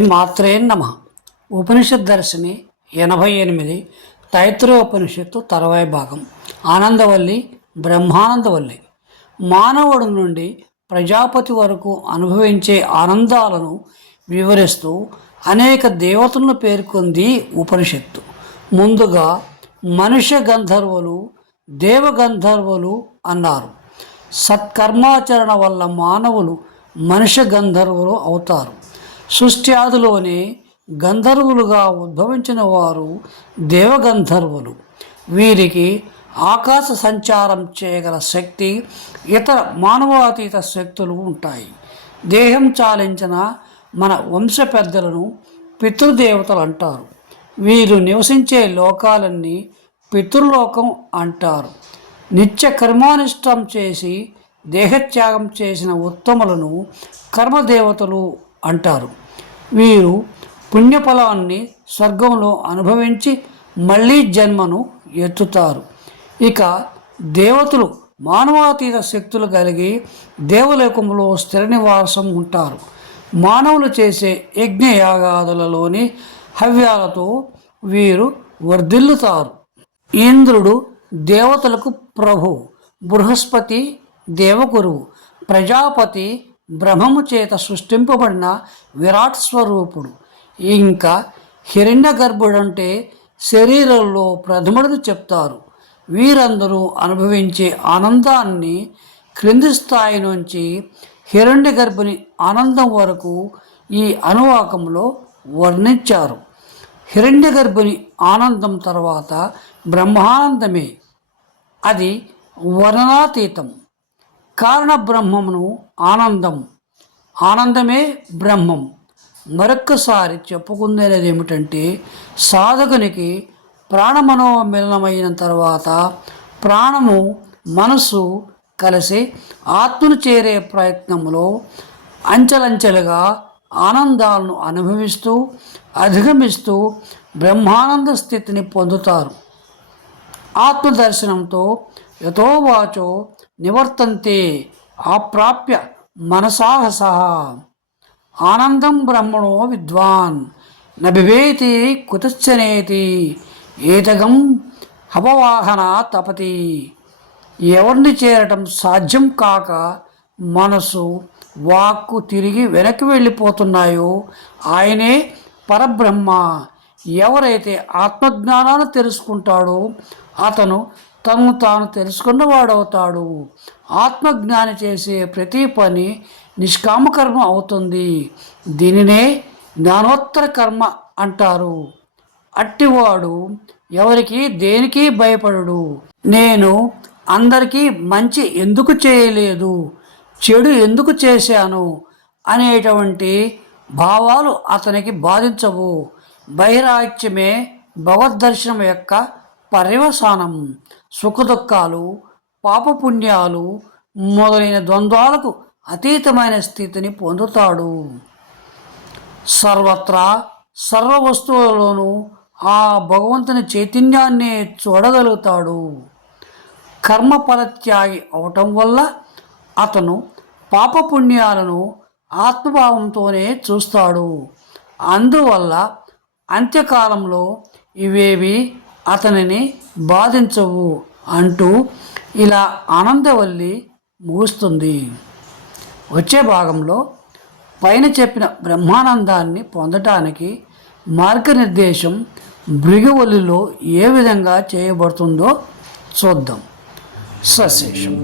శ్రీమాత్రే నమ. ఉపనిషత్ దర్శిని ఎనభై ఎనిమిది తైత్రోపనిషత్తు తర్వాయి భాగం. ఆనందవల్లి బ్రహ్మానందవల్లి. మానవుడు నుండి ప్రజాపతి వరకు అనుభవించే ఆనందాలను వివరిస్తూ అనేక దేవతలను పేర్కొంది ఉపనిషత్తు. ముందుగా మనుష్య గంధర్వులు దేవగంధర్వులు అన్నారు. సత్కర్మాచరణ వల్ల మానవులు మనుష్య గంధర్వులు అవుతారు. సృష్ట్యాదిలోనే గంధర్వులుగా ఉద్భవించిన వారు దేవగంధర్వులు. వీరికి ఆకాశ సంచారం చేయగల శక్తి ఇతర మానవాతీత శక్తులు ఉంటాయి. దేహం చాలించిన మన వంశ పెద్దలను పితృదేవతలు అంటారు. వీరు నివసించే లోకాలన్నీ పితృలోకం అంటారు. నిత్య కర్మానిష్టం చేసి దేహత్యాగం చేసిన ఉత్తములను కర్మదేవతలు అంటారు. వీరు పుణ్యఫలాన్ని స్వర్గంలో అనుభవించి మళ్ళీ జన్మను ఎత్తుతారు. ఇక దేవతలు మానవాతీత శక్తులు కలిగి దేవలోకంలో స్థిర నివాసం ఉంటారు. మానవులు చేసే యజ్ఞయాగాదులలోని హవ్యాలతో వీరు వర్ధిల్లుతారు. ఇంద్రుడు దేవతలకు ప్రభు బృహస్పతి దేవగురువు ప్రజాపతి బ్రహ్మము చేత సృష్టింపబడిన విరాట్ స్వరూపుడు. ఇంకా హిరణ్య గర్భుడంటే శరీరంలో ప్రథముడని చెప్తారు. వీరందరూ అనుభవించే ఆనందాన్ని క్రింది స్థాయి నుంచి హిరణ్య గర్భిణి ఆనందం వరకు ఈ అనువాకంలో వర్ణించారు. హిరణ్య గర్భిణి ఆనందం తర్వాత బ్రహ్మానందమే. అది వర్ణనాతీతం కారణ బ్రహ్మమును ఆనందం ఆనందమే బ్రహ్మం. మరొక్కసారి చెప్పుకుందనేది ఏమిటంటే సాధకునికి ప్రాణమనోమిలనమైన తర్వాత ప్రాణము మనసు కలిసి ఆత్మను చేరే ప్రయత్నంలో అంచెలంచెలుగా ఆనందాలను అనుభవిస్తూ అధిగమిస్తూ బ్రహ్మానంద స్థితిని పొందుతారు. ఆత్మదర్శనంతో యథోవాచో నివర్తంతే ఆప్రాప్య మనసాహస. ఆనందం బ్రహ్మణో విద్వాన్ నభివేతి కుతశ్చనేతి ఏతగం హపవాహన తపతి. ఎవరిని చేరటం సాధ్యం కాక మనసు వాక్కు తిరిగి వెనక్కి వెళ్ళిపోతున్నాయో ఆయనే పరబ్రహ్మ. ఎవరైతే ఆత్మజ్ఞానాన్ని తెలుసుకుంటాడో అతను తను తాను తెలుసుకున్నవాడవుతాడు ఆత్మజ్ఞాని చేసే ప్రతి పని నిష్కామకర్మ అవుతుంది. దీనినే జ్ఞానోత్తర కర్మ అంటారు. అట్టివాడు ఎవరికి దేనికి భయపడడు. నేను అందరికీ మంచి ఎందుకు చేయలేదు? చెడు ఎందుకు చేశాను? అనేటువంటి భావాలు అతనికి బాధించవు. బహిరాజ్యమే భగవద్దర్శనం యొక్క పర్యవసానం సుఖదుఖాలు పాపపుణ్యాలు మొదలైన ద్వంద్వాలకు అతీతమైన స్థితిని పొందుతాడు. సర్వత్రా సర్వ వస్తువులలోనూ ఆ భగవంతుని చైతన్యాన్ని చూడగలుగుతాడు. కర్మఫలత్యాగి అవటం వల్ల అతను పాపపుణ్యాలను ఆత్మభావంతోనే చూస్తాడు. అందువల్ల అంత్యకాలంలో ఇవేవి అతనిని బాధించవు అంటూ ఇలా ఆనందవల్లి ముగుస్తుంది. వచ్చే భాగంలో పైన చెప్పిన బ్రహ్మానందాన్ని పొందటానికి మార్గనిర్దేశం భృగువల్లిలో ఏ విధంగా చేయబడుతుందో చూద్దాం. సశేషం.